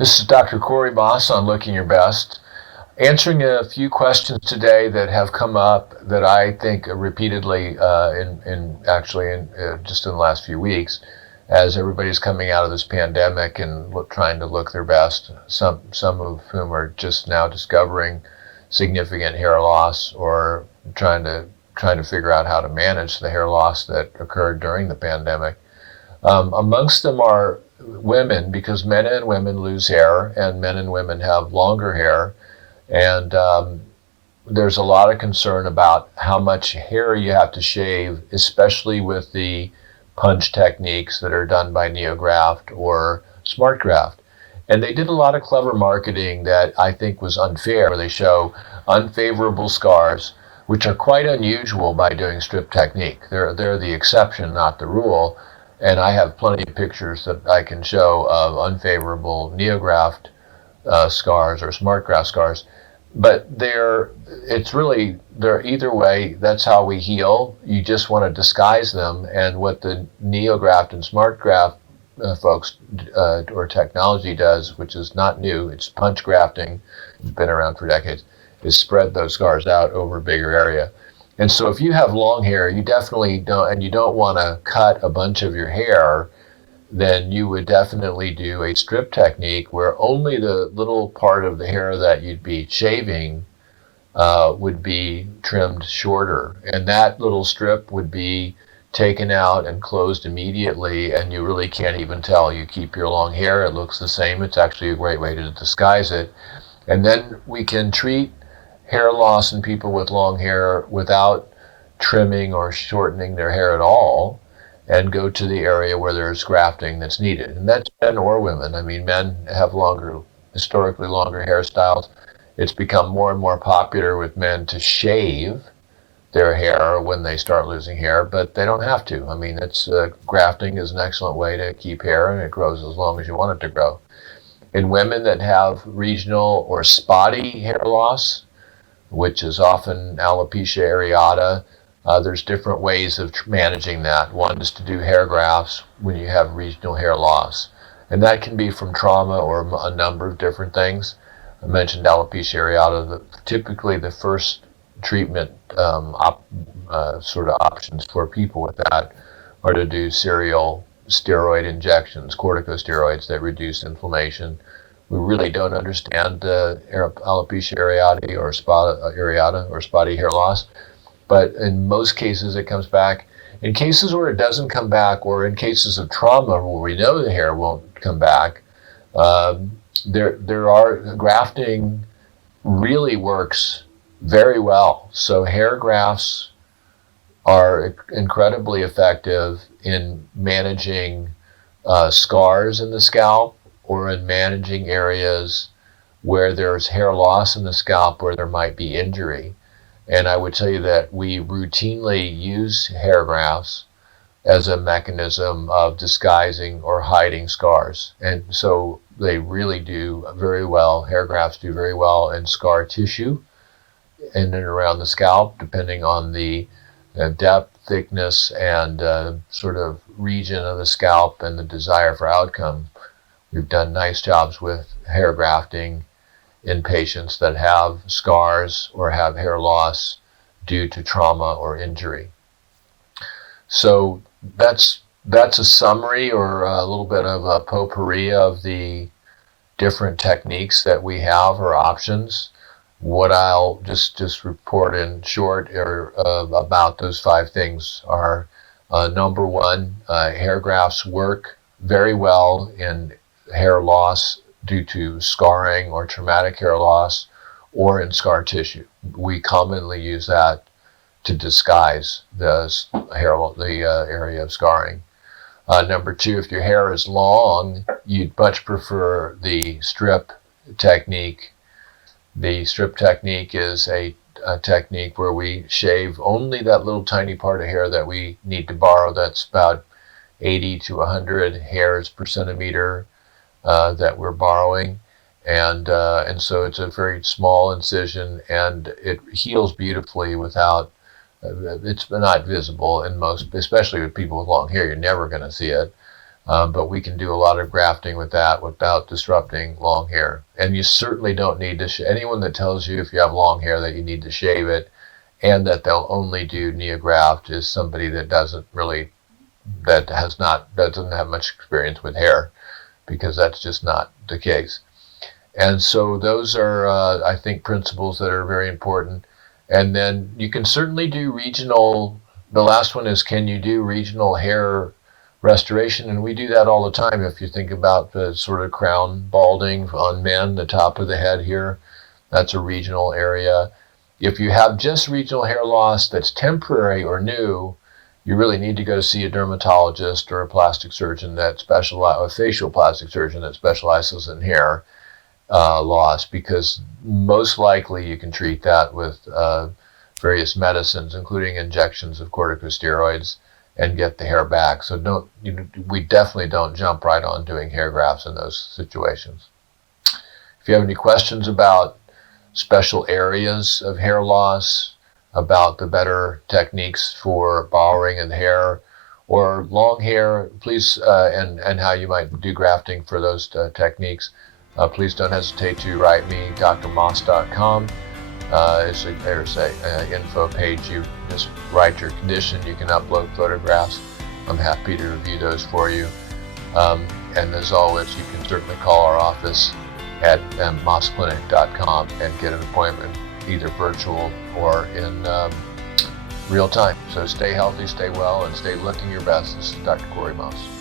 This is Dr. Corey Maas on Looking Your Best, answering a few questions today that have come up that I think repeatedly just in the last few weeks, as everybody's coming out of this pandemic and trying to look their best. Some of whom are just now discovering significant hair loss or trying to figure out how to manage the hair loss that occurred during the pandemic. Amongst them are women, because men and women lose hair, and men and women have longer hair, and there's a lot of concern about how much hair you have to shave, especially with the punch techniques that are done by NeoGraft or SmartGraft. And they did a lot of clever marketing that I think was unfair, where they show unfavorable scars, which are quite unusual by doing strip technique. They're the exception, not the rule. And I have plenty of pictures that I can show of unfavorable NeoGraft scars or SmartGraft scars. But they're either way, that's how we heal. You just want to disguise them. And what the NeoGraft and SmartGraft folks or technology does, which is not new, it's punch grafting, it's been around for decades, is spread those scars out over a bigger area. And so if you have long hair, you definitely don't, and you don't want to cut a bunch of your hair, then you would definitely do a strip technique where only the little part of the hair that you'd be shaving would be trimmed shorter. And that little strip would be taken out and closed immediately, and you really can't even tell. You keep your long hair, it looks the same. It's actually a great way to disguise it. And then we can treat hair loss in people with long hair without trimming or shortening their hair at all, and go to the area where there's grafting that's needed. And that's men or women. I mean, men have historically longer hairstyles. It's become more and more popular with men to shave their hair when they start losing hair, but they don't have to. I mean, grafting is an excellent way to keep hair, and it grows as long as you want it to grow. In women that have regional or spotty hair loss, which is often alopecia areata, there's different ways of managing that. One is to do hair grafts when you have regional hair loss. And that can be from trauma or a number of different things. I mentioned alopecia areata. Typically the first treatment sort of options for people with that are to do serial steroid injections, corticosteroids that reduce inflammation. We really don't understand alopecia areata or spotty hair loss, but in most cases it comes back. In cases where it doesn't come back, or in cases of trauma where we know the hair won't come back, grafting really works very well. So hair grafts are incredibly effective in managing scars in the scalp, or in managing areas where there's hair loss in the scalp where there might be injury. And I would tell you that we routinely use hair grafts as a mechanism of disguising or hiding scars. And so they really do very well. Hair grafts do very well in scar tissue in and around the scalp, depending on the depth, thickness, and sort of region of the scalp and the desire for outcome. We've done nice jobs with hair grafting in patients that have scars or have hair loss due to trauma or injury. So that's a summary, or a little bit of a potpourri of the different techniques that we have or options. What I'll just report in short about those 5 things are, number one, hair grafts work very well in hair loss due to scarring or traumatic hair loss, or in scar tissue. We commonly use that to disguise the area of scarring. Number 2, if your hair is long, you'd much prefer the strip technique. The strip technique is a technique where we shave only that little tiny part of hair that we need to borrow. That's about 80 to 100 hairs per centimeter that we're borrowing, and so it's a very small incision, and it heals beautifully without. It's not visible in most, especially with people with long hair. You're never going to see it. but we can do a lot of grafting with that without disrupting long hair. And you certainly don't need to, anyone that tells you if you have long hair that you need to shave it and that they'll only do neograft is somebody that doesn't have much experience with hair, because that's just not the case. And so those are, I think, principles that are very important. And then you can certainly do regional. The last one is, can you do regional hair restoration? And we do that all the time. If you think about the sort of crown balding on men, the top of the head here, that's a regional area. If you have just regional hair loss that's temporary or new, you really need to go to see a dermatologist or a plastic surgeon a facial plastic surgeon that specializes in hair loss, because most likely you can treat that with various medicines, including injections of corticosteroids, and get the hair back. So we definitely don't jump right on doing hair grafts in those situations. If you have any questions about special areas of hair loss, about the better techniques for borrowing in hair or long hair, please, and how you might do grafting for those techniques, please don't hesitate to write me. drmaas.com is there's a info page. You just write your condition. You can upload photographs. I'm happy to review those for you. And as always, you can certainly call our office at maasclinic.com and get an appointment, either virtual or in real time. So stay healthy, stay well, and stay looking your best. This is Dr. Corey Maas.